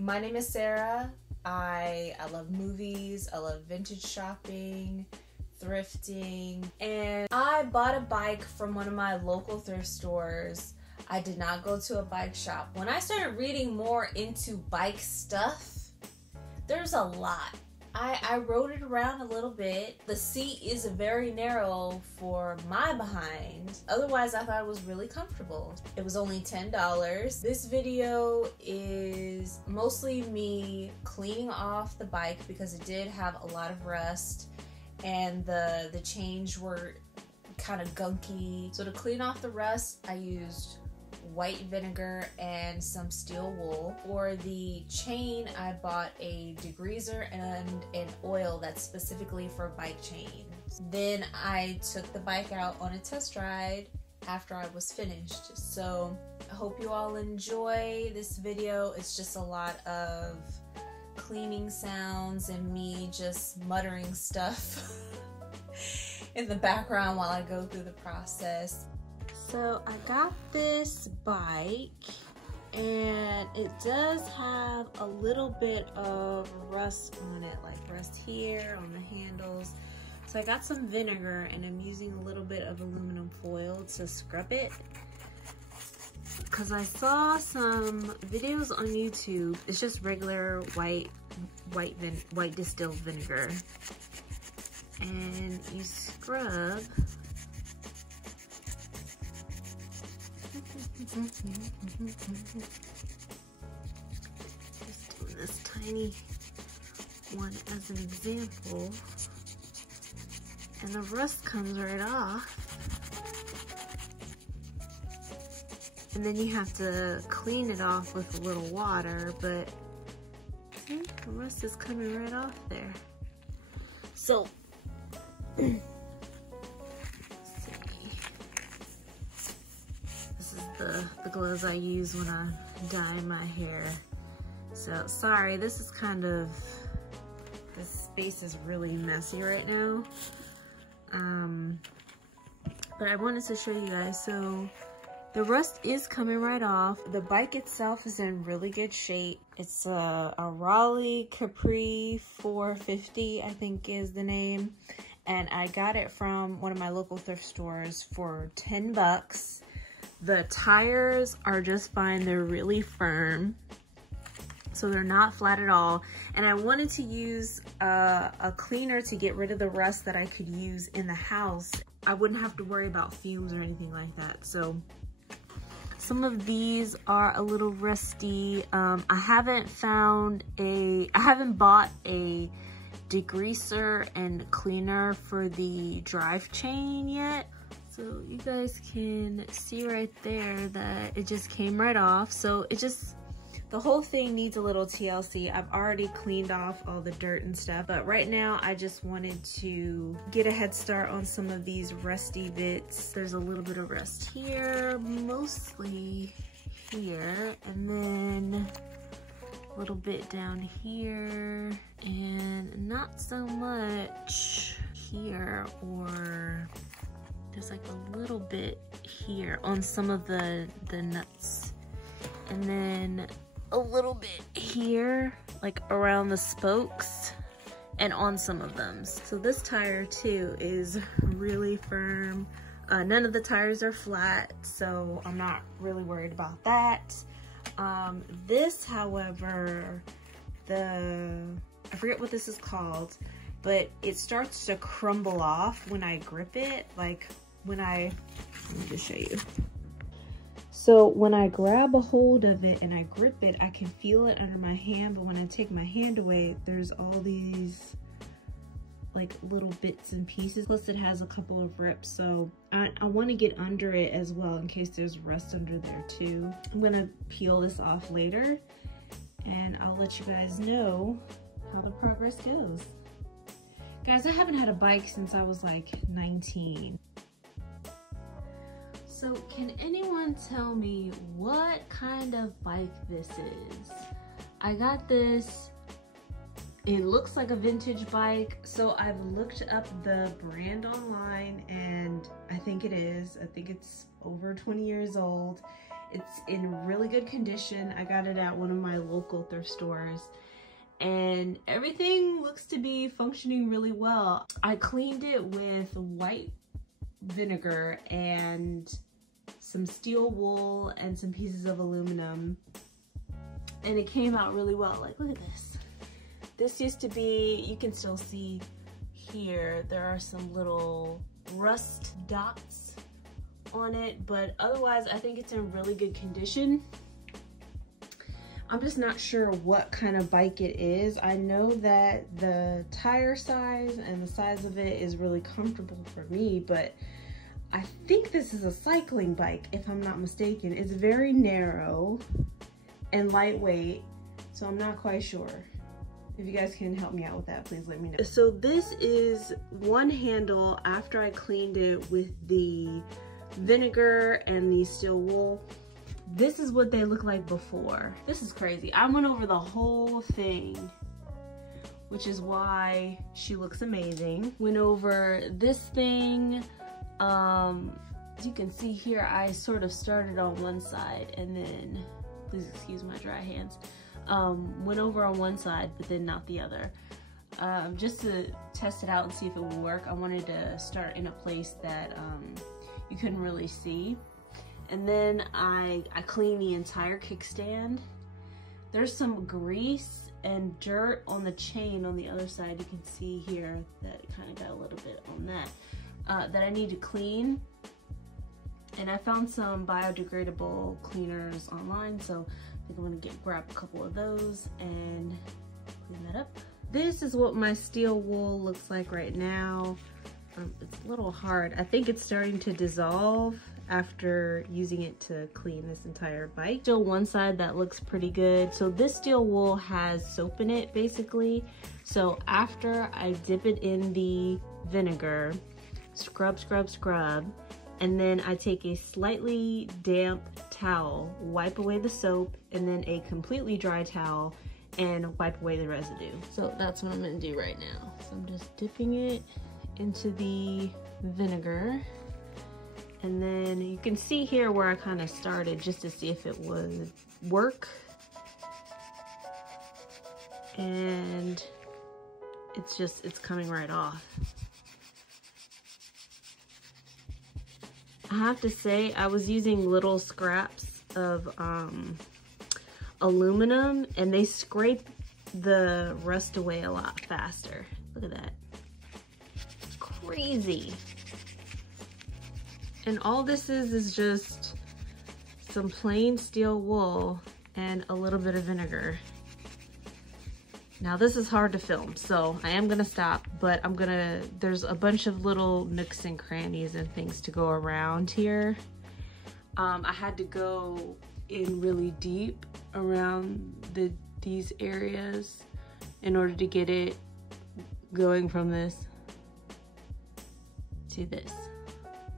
My name is Sarah. I love movies, I love vintage shopping, thrifting, and I bought a bike from one of my local thrift stores. I did not go to a bike shop. When I started reading more into bike stuff, there's a lot. I rode it around a little bit. The seat is very narrow for my behind. Otherwise, I thought it was really comfortable. It was only $10. This video is mostly me cleaning off the bike because it did have a lot of rust and the chains were kind of gunky. So to clean off the rust, I used white vinegar and some steel wool. For the chain, I bought a degreaser and an oil that's specifically for bike chains. Then I took the bike out on a test ride after I was finished. So I hope you all enjoy this video. It's just a lot of cleaning sounds and me just muttering stuff in the background while I go through the process. So I got this bike and it does have a little bit of rust on it, like rust here on the handles. So I got some vinegar and I'm using a little bit of aluminum foil to scrub it. Because I saw some videos on YouTube, it's just regular white distilled vinegar. And you scrub. Just doing this tiny one as an example, and the rust comes right off, and then you have to clean it off with a little water, but see, the rust is coming right off there. So the gloves I use when I dye my hair. So sorry, this space is really messy right now. But I wanted to show you guys. So the rust is coming right off. The bike itself is in really good shape. It's a Raleigh Capri 450, I think is the name. And I got it from one of my local thrift stores for 10 bucks. The tires are just fine. They're really firm, so they're not flat at all. And I wanted to use a cleaner to get rid of the rust that I could use in the house. I wouldn't have to worry about fumes or anything like that. So some of these are a little rusty. I haven't bought a degreaser and cleaner for the drive chain yet. So you guys can see right there that it just came right off. So the whole thing needs a little TLC. I've already cleaned off all the dirt and stuff, but right now I just wanted to get a head start on some of these rusty bits. There's a little bit of rust here, mostly here, and then a little bit down here, and not so much here, or there's like a little bit here on some of the nuts, and then a little bit here, like around the spokes and on some of them. So this tire too is really firm. None of the tires are flat, so I'm not really worried about that. This, however, I forget what this is called, but it starts to crumble off when I grip it. Like let me just show you. So when I grab a hold of it and I grip it, I can feel it under my hand, but when I take my hand away, there's all these like little bits and pieces. Plus it has a couple of rips, so I want to get under it as well in case there's rust under there too. I'm gonna peel this off later and I'll let you guys know how the progress goes. Guys, I haven't had a bike since I was like 19. So can anyone tell me what kind of bike this is? I got this, it looks like a vintage bike. So I've looked up the brand online and I think it is. I think it's over 20 years old. It's in really good condition. I got it at one of my local thrift stores, and everything looks to be functioning really well. I cleaned it with white vinegar and some steel wool and some pieces of aluminum, and it came out really well. Like, look at this. This used to be, you can still see here, there are some little rust dots on it, but otherwise I think it's in really good condition. I'm just not sure what kind of bike it is. I know that the tire size and the size of it is really comfortable for me, but I think this is a cycling bike, if I'm not mistaken. It's very narrow and lightweight, so I'm not quite sure. If you guys can help me out with that, please let me know. So this is one handle after I cleaned it with the vinegar and the steel wool. This is what they look like before. This is crazy. I went over the whole thing, which is why she looks amazing. Went over this thing. As you can see here, I sort of started on one side and then, please excuse my dry hands, went over on one side but then not the other. Just to test it out and see if it would work. I wanted to start in a place that you couldn't really see. And then I cleaned the entire kickstand. There's some grease and dirt on the chain on the other side. You can see here that kind of got a little bit on that. That I need to clean, and I found some biodegradable cleaners online, so I think I'm gonna grab a couple of those and clean that up. This is what my steel wool looks like right now. It's a little hard. I think it's starting to dissolve after using it to clean this entire bike. Still one side that looks pretty good. So this steel wool has soap in it basically. So after I dip it in the vinegar, scrub, scrub, scrub, and then I take a slightly damp towel, wipe away the soap, and then a completely dry towel and wipe away the residue. So that's what I'm gonna do right now. So I'm just dipping it into the vinegar, and then you can see here where I kind of started just to see if it would work, and it's coming right off. I have to say, I was using little scraps of aluminum, and they scrape the rust away a lot faster. Look at that. It's crazy. And all this is just some plain steel wool and a little bit of vinegar. Now this is hard to film, so I am gonna stop, but there's a bunch of little nooks and crannies and things to go around here. I had to go in really deep around these areas in order to get it going from this to this.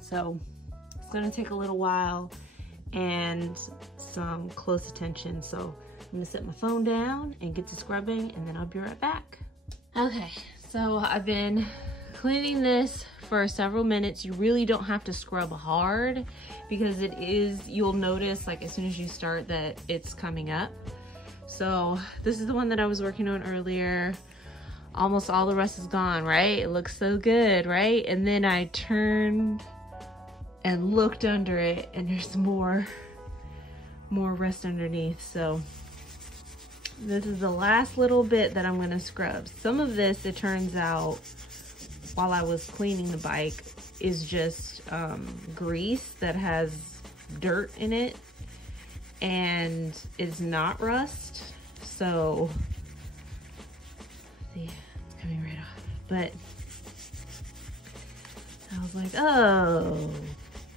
So it's gonna take a little while and some close attention, so I'm gonna set my phone down and get to scrubbing, and then I'll be right back. Okay, so I've been cleaning this for several minutes. You really don't have to scrub hard because you'll notice like as soon as you start that it's coming up. So this is the one that I was working on earlier. Almost all the rust is gone, right? It looks so good, right? And then I turned and looked under it, and there's more rust underneath. So this is the last little bit that I'm gonna scrub. Some of this, it turns out, while I was cleaning the bike, is just grease that has dirt in it, and it's not rust. So, see, it's coming right off. But I was like, oh,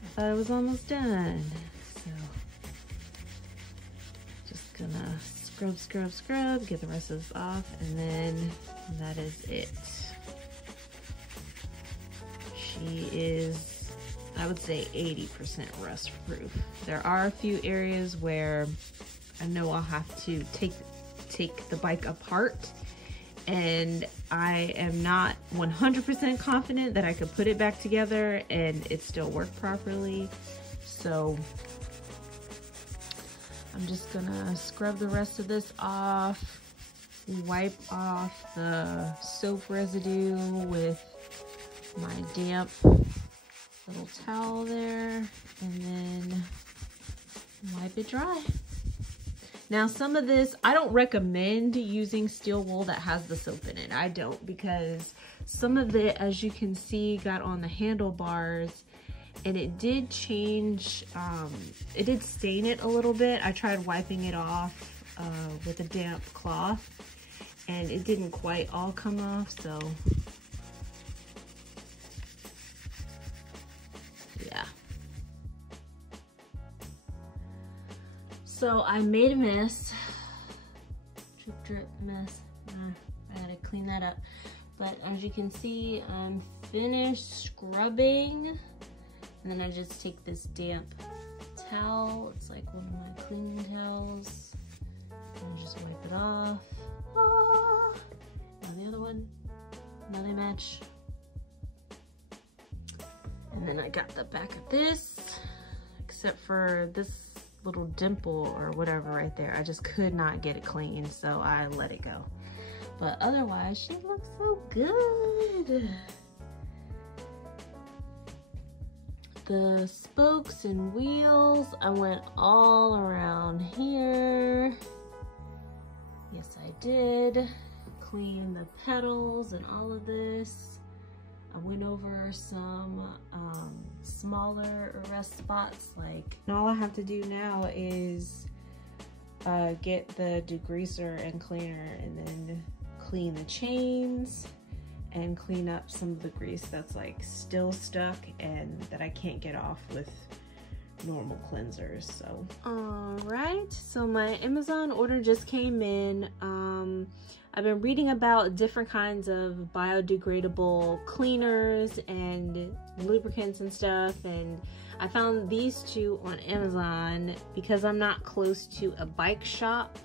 I thought it was almost done. So, just gonna scrub, scrub, scrub, get the rest of this off, and then that is it. She is, I would say, 80% rust proof. There are a few areas where I know I'll have to take the bike apart, and I am not 100% confident that I could put it back together and it still work properly. So I'm just gonna scrub the rest of this off, wipe off the soap residue with my damp little towel there, and then wipe it dry. Now some of this, I don't recommend using steel wool that has the soap in it. I don't, because some of it, as you can see, got on the handlebars, and it did change, it did stain it a little bit. I tried wiping it off with a damp cloth, and it didn't quite all come off, so yeah. So I made a mess, drip drip mess. I gotta clean that up. But as you can see, I'm finished scrubbing. And then I just take this damp towel. It's like one of my cleaning towels. And just wipe it off. Ah. And the other one, now they match. And then I got the back of this, except for this little dimple or whatever right there. I just could not get it clean, so I let it go. But otherwise, she looks so good. The spokes and wheels, I went all around here. Yes, I did. Clean the pedals and all of this. I went over some smaller rust spots, like, and all I have to do now is get the degreaser and cleaner, and then clean the chains and clean up some of the grease that's like still stuck and that I can't get off with normal cleansers. So all right, so my Amazon order just came in. I've been reading about different kinds of biodegradable cleaners and lubricants and stuff, and I found these two on Amazon because I'm not close to a bike shop.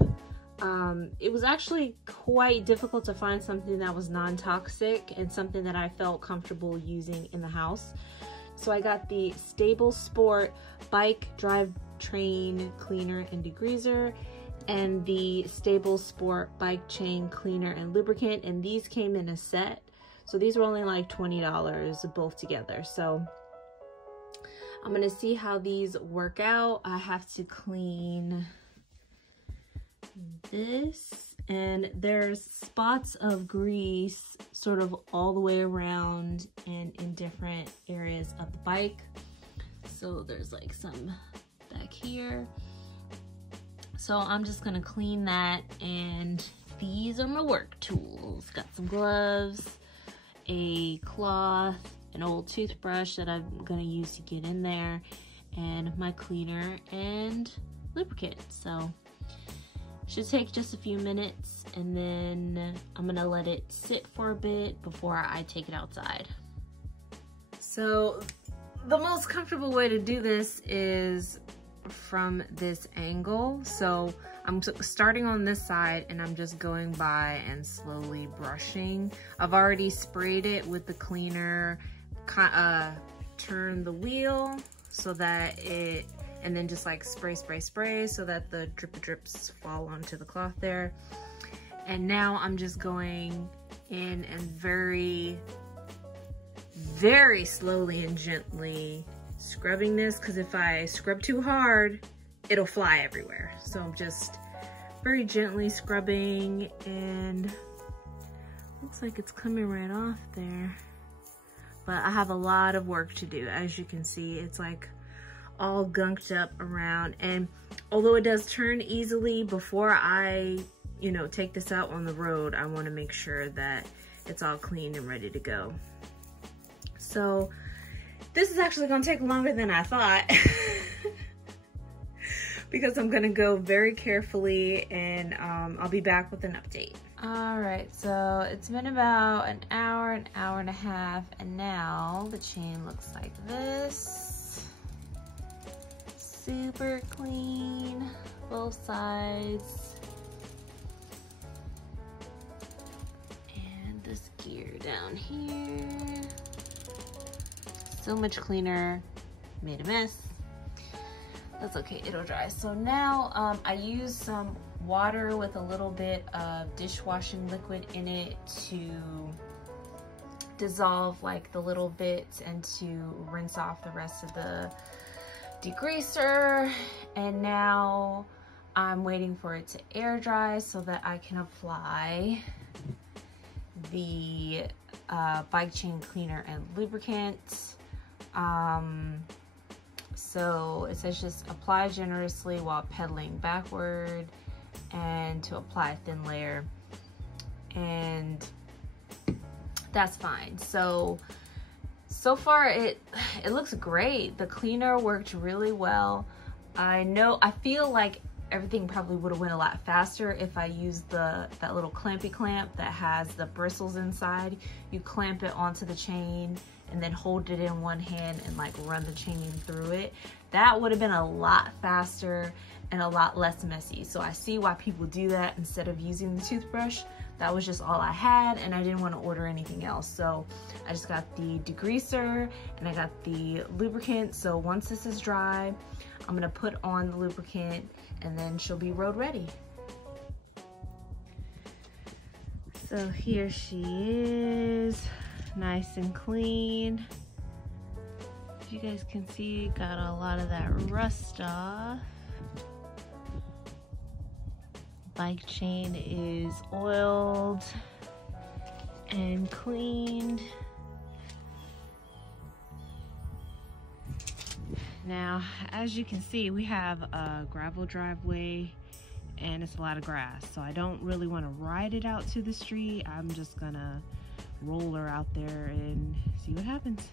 It was actually quite difficult to find something that was non-toxic and something that I felt comfortable using in the house. So I got the Sta-Bil Sport Bike Drivetrain Cleaner and Degreaser, and the Sta-Bil Sport Bike Chain Cleaner and Lubricant, and these came in a set. So these were only like $20 both together. So I'm gonna see how these work out. I have to clean this, and there's spots of grease sort of all the way around and in different areas of the bike. So there's like some back here. So I'm just gonna clean that, and these are my work tools. Got some gloves, a cloth, an old toothbrush that I'm gonna use to get in there, and my cleaner and lubricant. So should take just a few minutes, and then I'm gonna let it sit for a bit before I take it outside. So the most comfortable way to do this is from this angle. So I'm starting on this side, and I'm just going by and slowly brushing. I've already sprayed it with the cleaner, turn the wheel so that it, and then just like spray so that the drips fall onto the cloth there. And now I'm just going in and very slowly and gently scrubbing this, because if I scrub too hard, it'll fly everywhere. So I'm just very gently scrubbing, and looks like it's coming right off there. But I have a lot of work to do. As you can see, it's like all gunked up around, and although it does turn easily, before I, you know, take this out on the road, I want to make sure that it's all clean and ready to go. So this is actually going to take longer than I thought because I'm going to go very carefully, and I'll be back with an update. All right, so it's been about an hour and a half, and now the chain looks like this. Super clean, both sides. And this gear down here. So much cleaner, made a mess. That's okay, it'll dry. So now I use some water with a little bit of dishwashing liquid in it to dissolve like the little bits and to rinse off the rest of the degreaser. And now I'm waiting for it to air dry so that I can apply the bike chain cleaner and lubricant. So it says just apply generously while pedaling backward and to apply a thin layer, and that's fine. So far it looks great. The cleaner worked really well. I feel like everything probably would have went a lot faster if I used that little clampy clamp that has the bristles inside. You clamp it onto the chain and then hold it in one hand and like run the chain through it. That would have been a lot faster and a lot less messy. So I see why people do that instead of using the toothbrush. That was just all I had and I didn't want to order anything else. So I just got the degreaser and I got the lubricant. So once this is dry, I'm gonna put on the lubricant and then she'll be road ready. So here she is, nice and clean. As you guys can see, got a lot of that rust off. Bike chain is oiled and cleaned. Now, as you can see, we have a gravel driveway and it's a lot of grass. So I don't really want to ride it out to the street. I'm just gonna roll her out there and see what happens.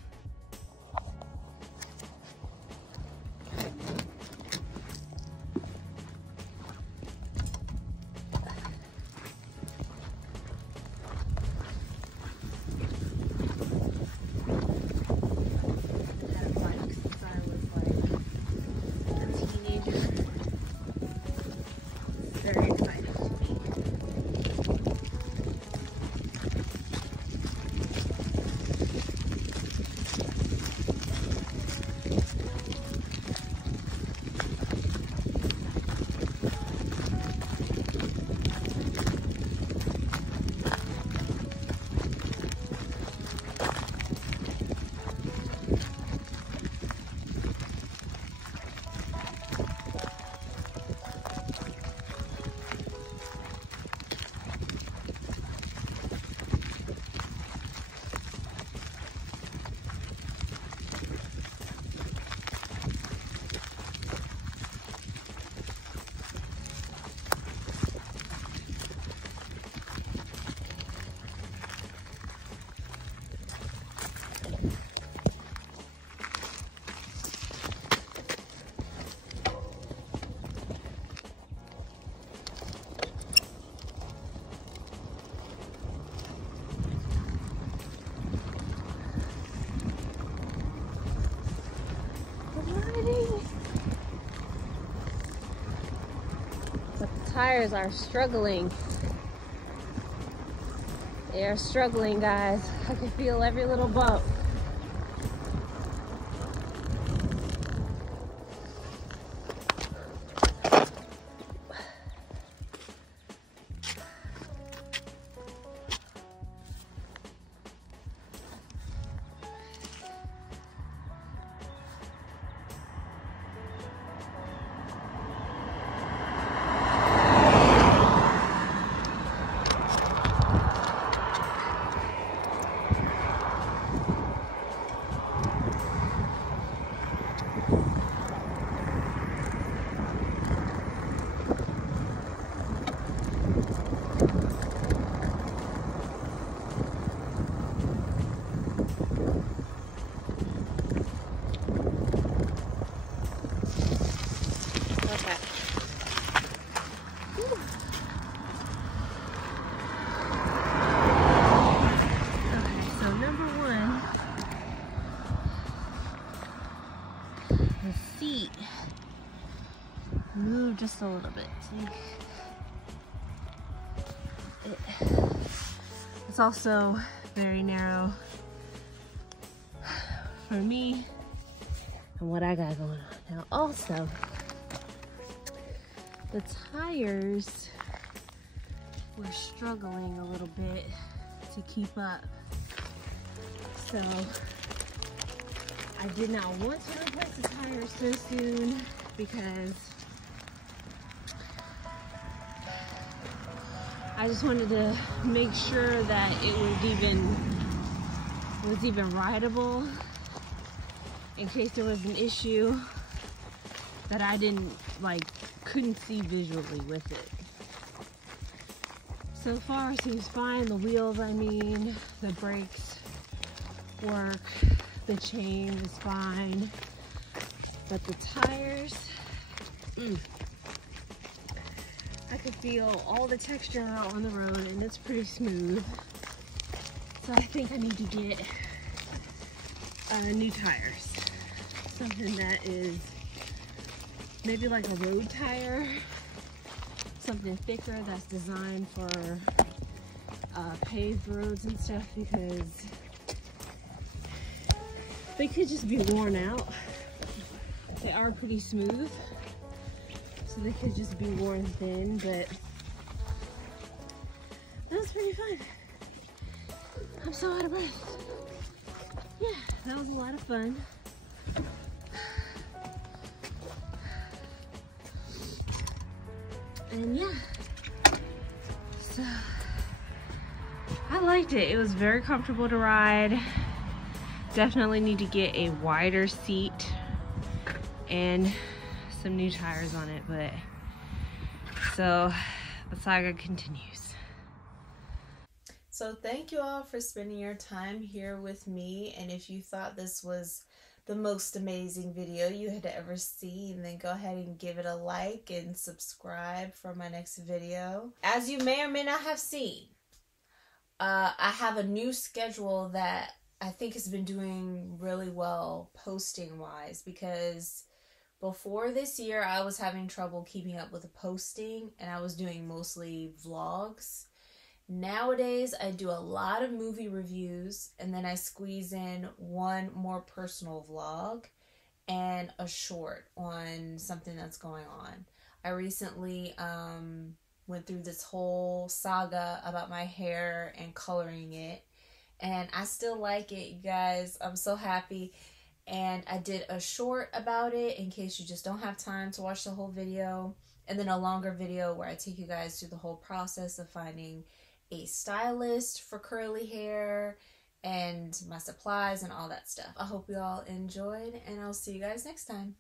Tires are struggling. They are struggling, guys. I can feel every little bump. Move just a little bit. It's also very narrow for me and what I got going on. Now also, the tires were struggling a little bit to keep up. So I did not want to replace the tires so soon because I just wanted to make sure that it was even rideable in case there was an issue that I couldn't see visually with it. So far it seems fine. The wheels, the brakes work, the chain is fine, but the tires, I could feel all the texture out on the road, and it's pretty smooth. So I think I need to get new tires. Something that is maybe like a road tire, something thicker that's designed for paved roads and stuff, because they could just be worn out. They are pretty smooth, so they could just be worn thin, but that was pretty fun. I'm so out of breath. Yeah, that was a lot of fun. And yeah, so I liked it. It was very comfortable to ride. Definitely need to get a wider seat and some new tires on it, but so the saga continues. So thank you all for spending your time here with me, and if you thought this was the most amazing video you had ever seen, then go ahead and give it a like and subscribe for my next video. As you may or may not have seen, I have a new schedule that I think has been doing really well posting wise, because before this year I was having trouble keeping up with the posting and I was doing mostly vlogs. Nowadays I do a lot of movie reviews, and then I squeeze in one more personal vlog and a short on something that's going on. I recently went through this whole saga about my hair and coloring it, and I still like it, you guys. I'm so happy. And I did a short about it in case you just don't have time to watch the whole video, and then a longer video where I take you guys through the whole process of finding a stylist for curly hair and my supplies and all that stuff. I hope you all enjoyed, and I'll see you guys next time.